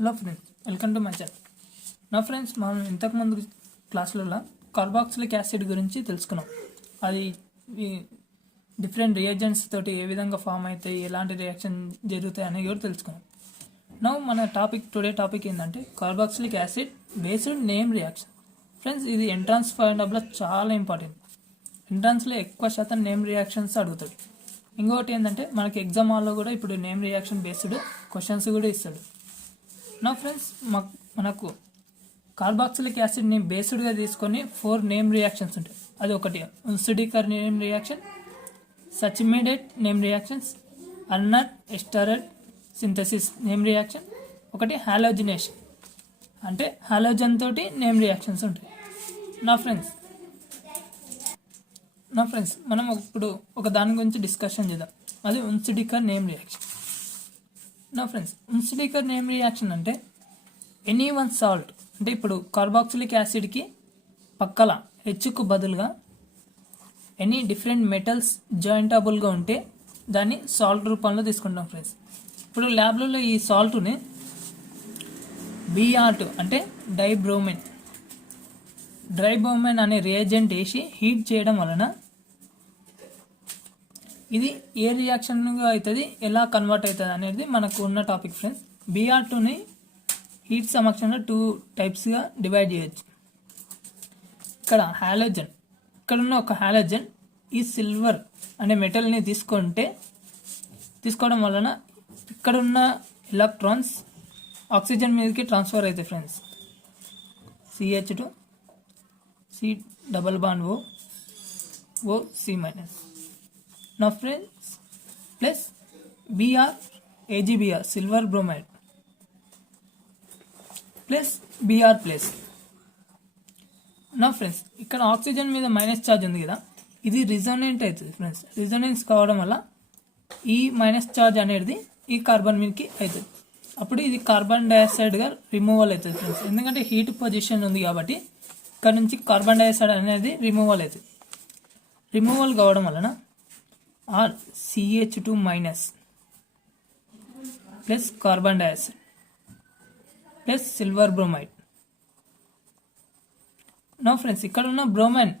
Hello friends, welcome to my channel. నా friends, మనం ఇంతకుముందు క్లాసులలో కార్బాక్సిలిక్ యాసిడ్ గురించి తెలుసుకున్నాం. అది డిఫరెంట్ రియేజెంట్స్ తోటి ఏ విధంగా ఫామ్ అవుతాయి, ఎలాంటి రియాక్షన్ జరుగుతాయి అనేది కూడా తెలుసుకున్నాం. నౌ మన టుడే టాపిక్ ఏంటంటే carboxylic acid based name reaction. Friends, ఇది ఎంట్రన్స్ పాయింట్లో చాలా ఇంపార్టెంట్. ఎంట్రన్స్లో ఎక్కువ శాతం నేమ్ రియాక్షన్స్ అడుగుతాడు. ఇంకొకటి ఏంటంటే మనకి ఎగ్జామ్ హాల్లో కూడా ఇప్పుడు నేమ్ రియాక్షన్ బేస్డ్ క్వశ్చన్స్ కూడా ఇస్తాడు. నా ఫ్రెండ్స్, మనకు కార్బాక్సిలిక్ యాసిడ్ని బేస్డ్గా తీసుకొని 4 నేమ్ రియాక్షన్స్ ఉంటాయి. అది ఒకటి Hunsdiecker name reaction, Schmidt name reactions, Arndt Eistert synthesis name reaction, ఒకటి హాలోజినేషన్ అంటే హాలోజన్ తోటి నేమ్ రియాక్షన్స్ ఉంటాయి. నా ఫ్రెండ్స్ మనం ఇప్పుడు ఒక దాని గురించి డిస్కషన్ చేద్దాం. అది ఉన్సిడికర్ నేమ్ రియాక్షన్. నా ఫ్రెండ్స్, ఉన్సిడికర్ నేమ్ రియాక్షన్ అంటే ఎనీ వన్ సాల్ట్ అంటే ఇప్పుడు కార్బాక్సిలిక్ యాసిడ్కి పక్కల హెచ్కు బదులుగా ఎనీ డిఫరెంట్ మెటల్స్ జాయింటబుల్గా ఉంటే దాన్ని సాల్ట్ రూపంలో తీసుకుంటాం. ఫ్రెండ్స్, ఇప్పుడు ల్యాబ్లలో ఈ సాల్ట్ని BR2 అంటే డ్రైబ్రోమైన్ అనే రియేజెంట్ వేసి హీట్ చేయడం వలన ఇది ఏ రియాక్షన్గా అవుతుంది, ఎలా కన్వర్ట్ అవుతుంది అనేది మనకు ఉన్న టాపిక్. ఫ్రెండ్స్, BR2ని హీట్ సమక్షంలో 2 టైప్స్గా డివైడ్ చేయొచ్చు. ఇక్కడ ఉన్న ఒక హాలోజన్ ఈ సిల్వర్ అనే మెటల్ని తీసుకోవడం వలన ఇక్కడ ఉన్న ఎలక్ట్రాన్స్ ఆక్సిజన్ మీదకి ట్రాన్స్ఫర్ అవుతాయి. Friends, CH2 C double bond O C-. నా friends, plus AgBr silver bromide plus Br plus. నా ఫ్రెండ్స్, ఇక్కడ ఆక్సిజన్ మీద మైనస్ ఛార్జ్ ఉంది కదా, ఇది రిజోనెంట్ అవుతుంది. ఫ్రెండ్స్, రిజోనెన్స్ కావడం వల్ల ఈ మైనస్ ఛార్జ్ అనేది ఈ కార్బన్ మీదకి అవుతుంది. అప్పుడు ఇది కార్బన్ డైఆక్సైడ్గా రిమూవల్ అవుతుంది. ఫ్రెండ్స్, ఎందుకంటే హీట్ పొజిషన్ ఉంది కాబట్టి ఇక్కడ నుంచి కార్బన్ డైఆక్సైడ్ అనేది రిమూవల్ అవుతుంది. రిమూవల్ కావడం వలన CH2 minus plus carbon dioxide plus silver bromide. నా ఫ్రెండ్స్, ఇక్కడ ఉన్న బ్రోమైన్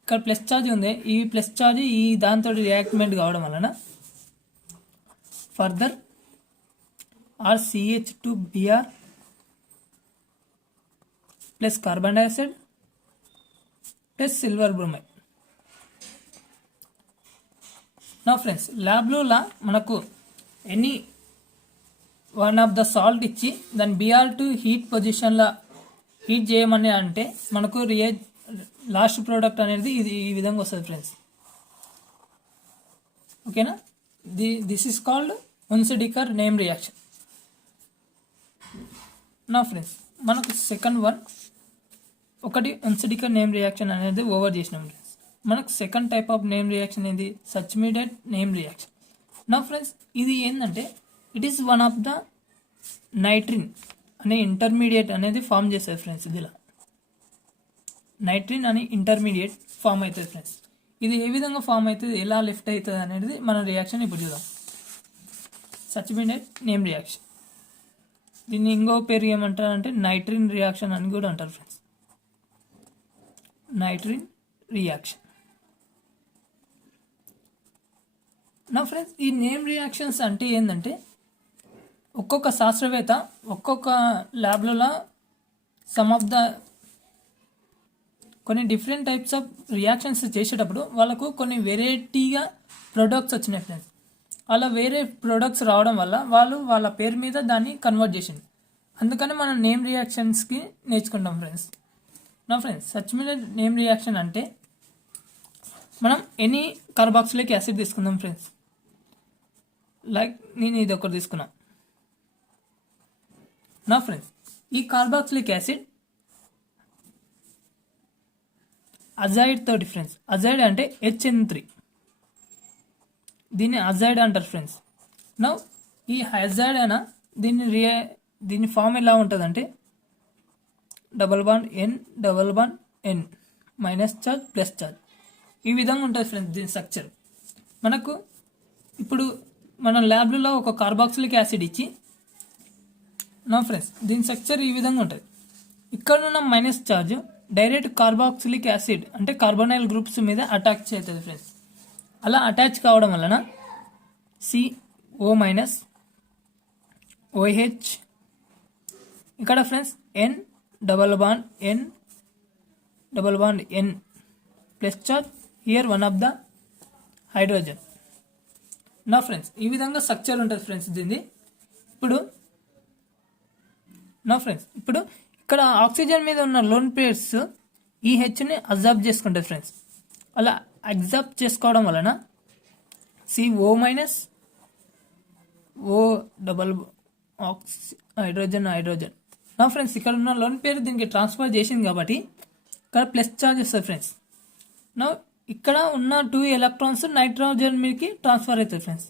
ఇక్కడ ప్లస్ ఛార్జ్ ఉంది, ఈ ప్లస్ ఛార్జ్ ఈ దాంతో రియాక్ట్మెంట్ కావడం వలన further CH2Br plus carbon dioxide plus silver bromide. నా ఫ్రెండ్స్, ల్యాబ్లో మనకు any one of the salt ఇచ్చి దాని BR2 హీట్ పొజిషన్లో హీట్ చేయమని అంటే మనకు లాస్ట్ ప్రోడక్ట్ అనేది ఇది ఈ విధంగా వస్తుంది. ఫ్రెండ్స్, ఓకేనా? This is called Hunsdiecker name reaction. నా ఫ్రెండ్స్, మనకు సెకండ్ వన్ ఒకటి ఉన్సిడికర్ నేమ్ రియాక్షన్ అనేది ఓవర్ చేసినాం. మనకు second type of name reaction ఏంది? Schmidt name reaction. నా ఫ్రెండ్స్, ఇది ఏంటంటే it is one of the nitrene అనే ఇంటర్మీడియట్ అనేది ఫామ్ చేస్తుంది. ఫ్రెండ్స్, ఇదిలా నైట్రిన్ అనే ఇంటర్మీడియట్ ఫామ్ అవుతుంది. ఫ్రెండ్స్, ఇది ఏ విధంగా ఫామ్ అవుతుంది, ఎలా లిఫ్ట్ అవుతుంది అనేది మన రియాక్షన్ ఇప్పుడు చూద్దాం. సచిమిడేట్ నేమ్ రియాక్షన్, దీన్ని ఇంకో పేరు ఏమంటారంటే నైట్రిన్ రియాక్షన్ అని కూడా అంటారు. Friends, nitrene reaction. నా ఫ్రెండ్స్, ఈ నేమ్ రియాక్షన్స్ అంటే ఏంటంటే ఒక్కొక్క శాస్త్రవేత్త ఒక్కొక్క ల్యాబ్లలో కొన్ని డిఫరెంట్ టైప్స్ ఆఫ్ రియాక్షన్స్ చేసేటప్పుడు వాళ్ళకు కొన్ని వెరైటీగా ప్రొడక్ట్స్ వచ్చినాయి. ఫ్రెండ్స్, అలా వేరే ప్రొడక్ట్స్ రావడం వల్ల వాళ్ళ పేరు మీద దాన్ని కన్వర్ట్ చేసింది. అందుకని మనం నేమ్ రియాక్షన్స్కి నేర్చుకుంటాం. ఫ్రెండ్స్, నా ఫ్రెండ్స్, సచిమిడేట్ నేమ్ రియాక్షన్ అంటే మనం ఎనీ కార్బాక్సిలిక్ యాసిడ్ తీసుకుందాం. ఫ్రెండ్స్, లైక్ నేను ఇది ఒకటి తీసుకున్నా. నా ఫ్రెండ్స్, ఈ కార్బాక్సిలిక్ యాసిడ్ అజైడ్ తోటి, ఫ్రెండ్స్, అజైడ్ అంటే HN3, దీన్ని అజైడ్ అంటారు. ఫ్రెండ్స్, నా ఈ అజైడ్ అయినా దీని ఫామ్ ఎలా ఉంటుంది అంటే double bond N minus charge plus charge ఈ విధంగా ఉంటుంది. ఫ్రెండ్స్, దీని స్ట్రక్చర్ మనకు ఇప్పుడు మన ల్యాబ్లలో ఒక కార్బాక్సిలిక్ యాసిడ్ ఇచ్చి నా ఫ్రెండ్స్ దీని స్ట్రక్చర్ ఈ విధంగా ఉంటుంది. ఇక్కడ ఉన్న minus charge direct carboxylic acid అంటే కార్బోనైల్ గ్రూప్స్ మీద అటాచ్ అవుతుంది ఫ్రెండ్స్. అలా అటాచ్ కావడం వలన CO మైనస్ OH ఇక్కడ friends N double bond N plus charge here one of the hydrogen. నా ఫ్రెండ్స్ ఈ విధంగా స్ట్రక్చర్ ఉంటుంది ఫ్రెండ్స్ దీన్ని. ఇప్పుడు ఇక్కడ ఆక్సిజన్ మీద ఉన్న లోన్ పేర్స్ ఈ హెచ్ని అబ్జర్బ్ చేసుకుంటుంది ఫ్రెండ్స్. అలా అబ్జర్బ్ చేసుకోవడం వలన CO minus O double hydrogen. నా ఫ్రెండ్స్ ఇక్కడ ఉన్న లోన్ పేరు దీనికి ట్రాన్స్ఫర్ చేసింది కాబట్టి ఇక్కడ ప్లస్ ఛార్జ్ వస్తుంది ఫ్రెండ్స్. నా ఇక్కడ ఉన్న 2 ఎలక్ట్రాన్స్ నైట్రోజన్ మీదకి ట్రాన్స్ఫర్ అవుతుంది ఫ్రెండ్స్.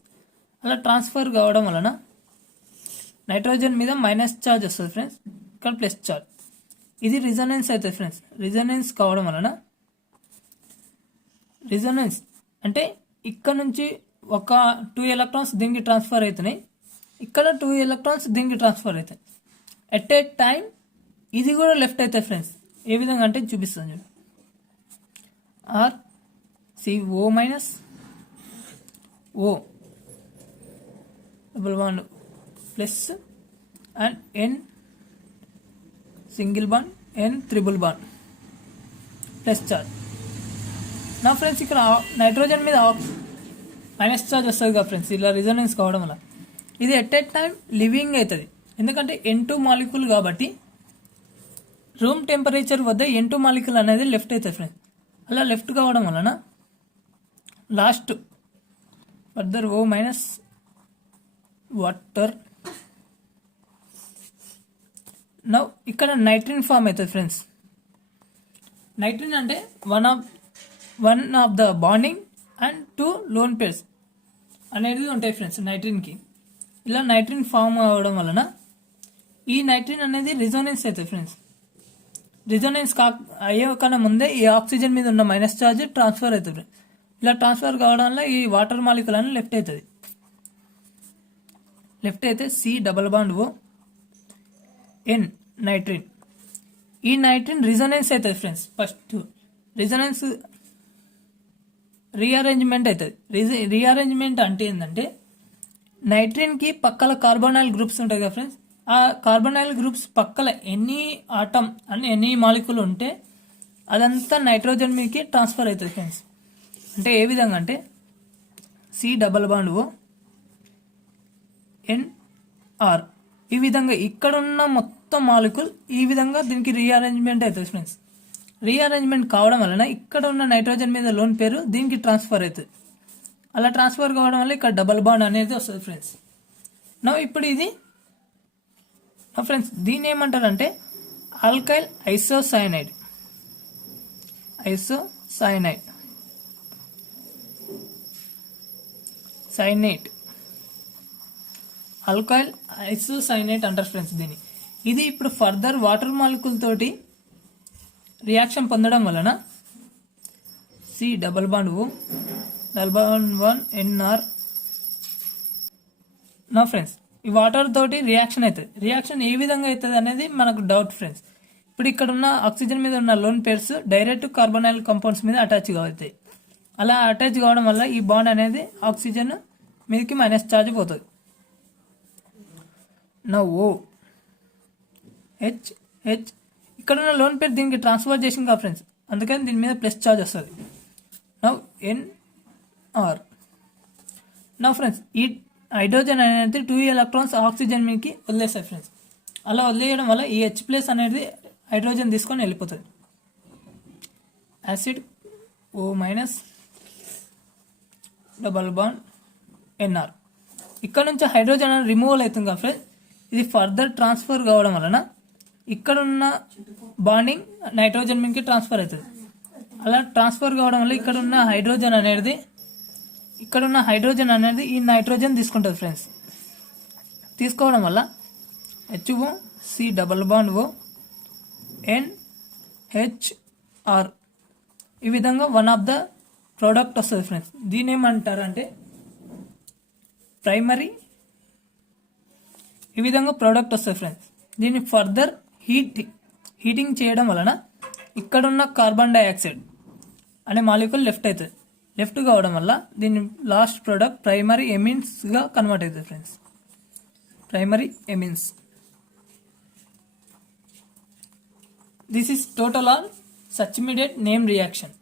అలా ట్రాన్స్ఫర్ కావడం వలన నైట్రోజన్ మీద మైనస్ ఛార్జ్ వస్తుంది ఫ్రెండ్స్, ఇక్కడ ప్లస్ ఛార్జ్. ఇది రిజొనెన్స్ అవుతుంది ఫ్రెండ్స్. రిజొనెన్స్ కావడం వలన రిజొనెన్స్ అంటే ఇక్కడ నుంచి ఒక 2 ఎలక్ట్రాన్స్ దీనికి ట్రాన్స్ఫర్ అవుతున్నాయి, ఇక్కడ 2 ఎలక్ట్రాన్స్ దీనికి ట్రాన్స్ఫర్ అవుతాయి. ఎట్ ఏ టైం ఇది కూడా లెఫ్ట్ అవుతాయి ఫ్రెండ్స్. ఏ విధంగా అంటే చూపిస్తాను చూడండి. CO minus O double bond plus and N single bond N triple bond plus charge. నా ఫ్రెండ్స్ ఇక్కడ నైట్రోజన్ మీద మైనస్ చార్జ్ వస్తుంది కదా ఫ్రెండ్స్, ఇలా రిజొనెన్స్ కావడం వల్ల ఇది ఎట్ ఏ టైం లివింగ్ అవుతుంది. ఎందుకంటే N2 మాలిక్యూల్ కాబట్టి రూమ్ టెంపరేచర్ వద్ద N2 మాలిక్యూల్ అనేది లెఫ్ట్ అవుతుంది ఫ్రెండ్స్. అలా లెఫ్ట్ కావడం వలన last further O minus water. Now ఇక్కడ నైట్రిన్ ఫామ్ అవుతుంది ఫ్రెండ్స్. నైట్రిన్ అంటే one of the bonding and 2 loan pairs అనేది ఉంటాయి ఫ్రెండ్స్ నైట్రిన్కి. ఇలా నైట్రిన్ ఫామ్ అవ్వడం వలన ఈ నైట్రిన్ అనేది రిజొనెన్స్ అవుతుంది ఫ్రెండ్స్. రిజొనెన్స్ అయ్యే కన్నా ముందే ఈ ఆక్సిజన్ మీద ఉన్న మైనస్ ఛార్జ్ ట్రాన్స్ఫర్ అవుతుంది. ఇలా ట్రాన్స్ఫర్ కావడం వల్ల ఈ వాటర్ మాలిక్యూల్ అనేది లెఫ్ట్ అవుతుంది. లెఫ్ట్ అయితే C double bond O N నైట్రిన్. ఈ నైట్రిన్ రిజొనెన్స్ అవుతుంది ఫ్రెండ్స్. ఫస్ట్ రిజొనెన్స్ రీఅరేంజ్మెంట్ అవుతుంది. రీఅరేంజ్మెంట్ అంటే ఏంటంటే నైట్రిన్కి పక్కల కార్బోనైల్ గ్రూప్స్ ఉంటాయి కదా ఫ్రెండ్స్, ఆ కార్బోనైల్ గ్రూప్స్ పక్కల ఎనీ ఆటమ్ అని ఎనీ మాలిక్యూల్ ఉంటే అదంతా నైట్రోజన్ మీదకి ట్రాన్స్ఫర్ అవుతుంది ఫ్రెండ్స్. అంటే ఏ విధంగా అంటే C double bond O NR. ఈ విధంగా ఇక్కడ ఉన్న మొత్తం మాలిక్యూల్ ఈ విధంగా దీనికి రీఅరేంజ్మెంట్ అవుతుంది ఫ్రెండ్స్. రీఅరేంజ్మెంట్ కావడం వలన ఇక్కడ ఉన్న నైట్రోజన్ మీద లోన్ పేరు దీనికి ట్రాన్స్ఫర్ అవుతుంది. అలా ట్రాన్స్ఫర్ కావడం వల్ల ఇక్కడ డబల్ బాండ్ అనేది వస్తుంది ఫ్రెండ్స్. ఇప్పుడు ఇది ఫ్రెండ్స్ దీన్ని ఏమంటారంటే ఆల్కైల్ ఐసోసైనైడ్. ఆల్కైల్ ఐసోసైనేట్ అంటారు ఫ్రెండ్స్ దీన్ని. ఇది ఇప్పుడు ఫర్దర్ వాటర్ మాలిక్యూల్ తోటి రియాక్షన్ పొందడం వలన C double bond O double bond 1 NR. నా ఫ్రెండ్స్ ఈ వాటర్ తోటి రియాక్షన్ అవుతుంది. రియాక్షన్ ఏ విధంగా అవుతుంది అనేది మనకు డౌట్ ఫ్రెండ్స్. ఇప్పుడు ఇక్కడ ఉన్న ఆక్సిజన్ మీద ఉన్న loan pairs direct carbonyl compounds మీద అటాచ్ అవుతాయి. అలా అటాచ్ కావడం వల్ల ఈ బాండ్ అనేది ఆక్సిజన్ మీదకి మైనస్ ఛార్జ్ పోతుంది. నా OH ఇక్కడ ఉన్న లోన్ పేరు దీనికి ట్రాన్స్ఫర్ చేసింది కదా ఫ్రెండ్స్, అందుకని దీని మీద ప్లస్ ఛార్జ్ వస్తుంది. నా NR. నా ఫ్రెండ్స్ ఈ హైడ్రోజన్ అనేది 2 ఎలక్ట్రాన్స్ ఆక్సిజన్ మీదకి వదిలేస్తాయి ఫ్రెండ్స్. అలా వదిలేయడం వల్ల ఈ H+ అనేది హైడ్రోజన్ తీసుకొని వెళ్ళిపోతుంది. Acid O minus double bond NR. ఇక్కడ నుంచి హైడ్రోజన్ అనేది రిమూవల్ అవుతుంది కదా ఫ్రెండ్స్. ఇది ఫర్దర్ ట్రాన్స్ఫర్ కావడం వలన ఇక్కడ ఉన్న బాండింగ్ నైట్రోజన్ మీదకి ట్రాన్స్ఫర్ అవుతుంది. అలా ట్రాన్స్ఫర్ కావడం వల్ల ఇక్కడ ఉన్న హైడ్రోజన్ అనేది ఈ నైట్రోజన్ తీసుకుంటుంది ఫ్రెండ్స్. తీసుకోవడం వల్ల HO C double bond O NHR. ఈ విధంగా వన్ ఆఫ్ ద ప్రోడక్ట్ వస్తుంది ఫ్రెండ్స్. దీని ఏమంటారంటే ప్రైమరీ. ఈ విధంగా ప్రోడక్ట్ వస్తుంది ఫ్రెండ్స్. దీన్ని ఫర్దర్ హీటింగ్ చేయడం వలన ఇక్కడున్న కార్బన్ డైఆక్సైడ్ అనే మాలిక్యూల్ లెఫ్ట్ కావడం వల్ల దీని లాస్ట్ ప్రోడక్ట్ ప్రైమరీ ఎమిన్స్గా కన్వర్ట్ అవుతుంది friends. Primary amines. This is total on such immediate name reaction.